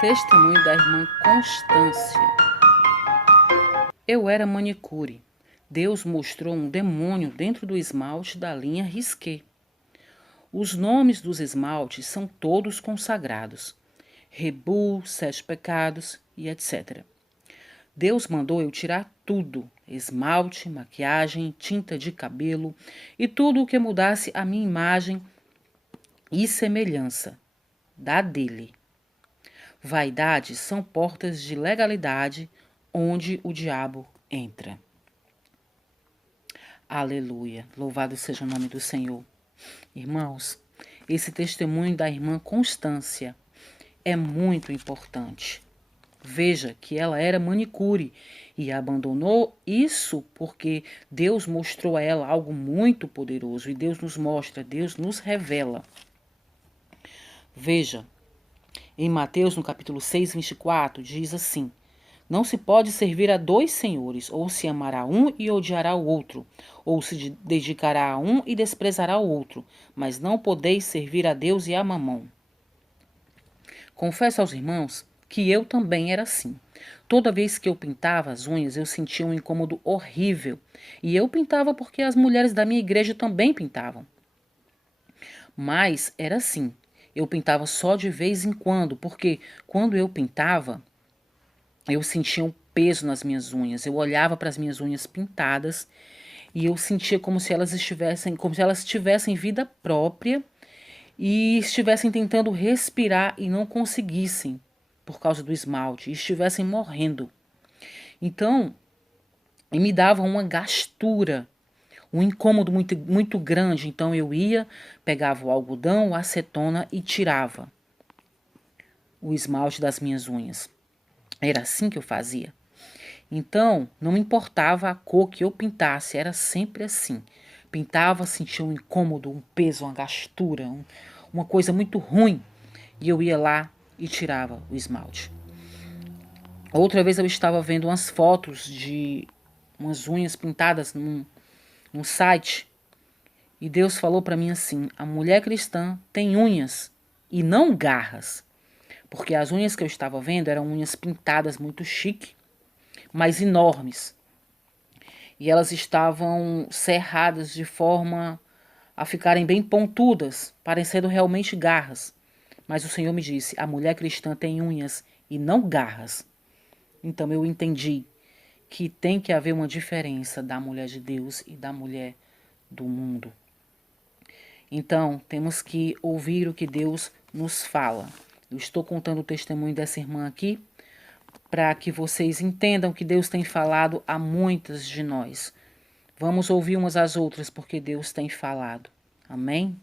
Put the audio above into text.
Testemunho da irmã Constância. Eu era manicure. Deus mostrou um demônio dentro do esmalte da linha Risqué. Os nomes dos esmaltes são todos consagrados. Rebu, 7 pecados e etc. Deus mandou eu tirar tudo, esmalte, maquiagem, tinta de cabelo e tudo o que mudasse a minha imagem e semelhança da dele. Vaidades são portas de legalidade onde o diabo entra. Aleluia. Louvado seja o nome do Senhor. Irmãos, esse testemunho da irmã Constância é muito importante. Veja que ela era manicure e abandonou isso porque Deus mostrou a ela algo muito poderoso. E Deus nos mostra, Deus nos revela. Veja, em Mateus, no capítulo 6, 24, diz assim: não se pode servir a dois senhores, ou se amará um e odiará o outro, ou se dedicará a um e desprezará o outro, mas não podeis servir a Deus e a Mamão. Confesso aos irmãos que eu também era assim. Toda vez que eu pintava as unhas, eu sentia um incômodo horrível. E eu pintava porque as mulheres da minha igreja também pintavam. Mas era assim. Eu pintava só de vez em quando, porque quando eu pintava, eu sentia um peso nas minhas unhas. Eu olhava para as minhas unhas pintadas e eu sentia como se elas tivessem vida própria e estivessem tentando respirar e não conseguissem por causa do esmalte, e estivessem morrendo. Então, me dava uma gastura, um incômodo muito, muito grande. Então eu ia, pegava o algodão, a acetona e tirava o esmalte das minhas unhas. Era assim que eu fazia. Então, não me importava a cor que eu pintasse, era sempre assim. Pintava, sentia um incômodo, um peso, uma gastura, uma coisa muito ruim. E eu ia lá e tirava o esmalte. Outra vez eu estava vendo umas fotos de umas unhas pintadas num site. E Deus falou para mim assim: a mulher cristã tem unhas e não garras. Porque as unhas que eu estava vendo eram unhas pintadas muito chique, mas enormes. E elas estavam serradas de forma a ficarem bem pontudas, parecendo realmente garras. Mas o Senhor me disse: a mulher cristã tem unhas e não garras. Então eu entendi que tem que haver uma diferença da mulher de Deus e da mulher do mundo. Então, temos que ouvir o que Deus nos fala. Eu estou contando o testemunho dessa irmã aqui para que vocês entendam que Deus tem falado a muitas de nós. Vamos ouvir umas às outras porque Deus tem falado. Amém?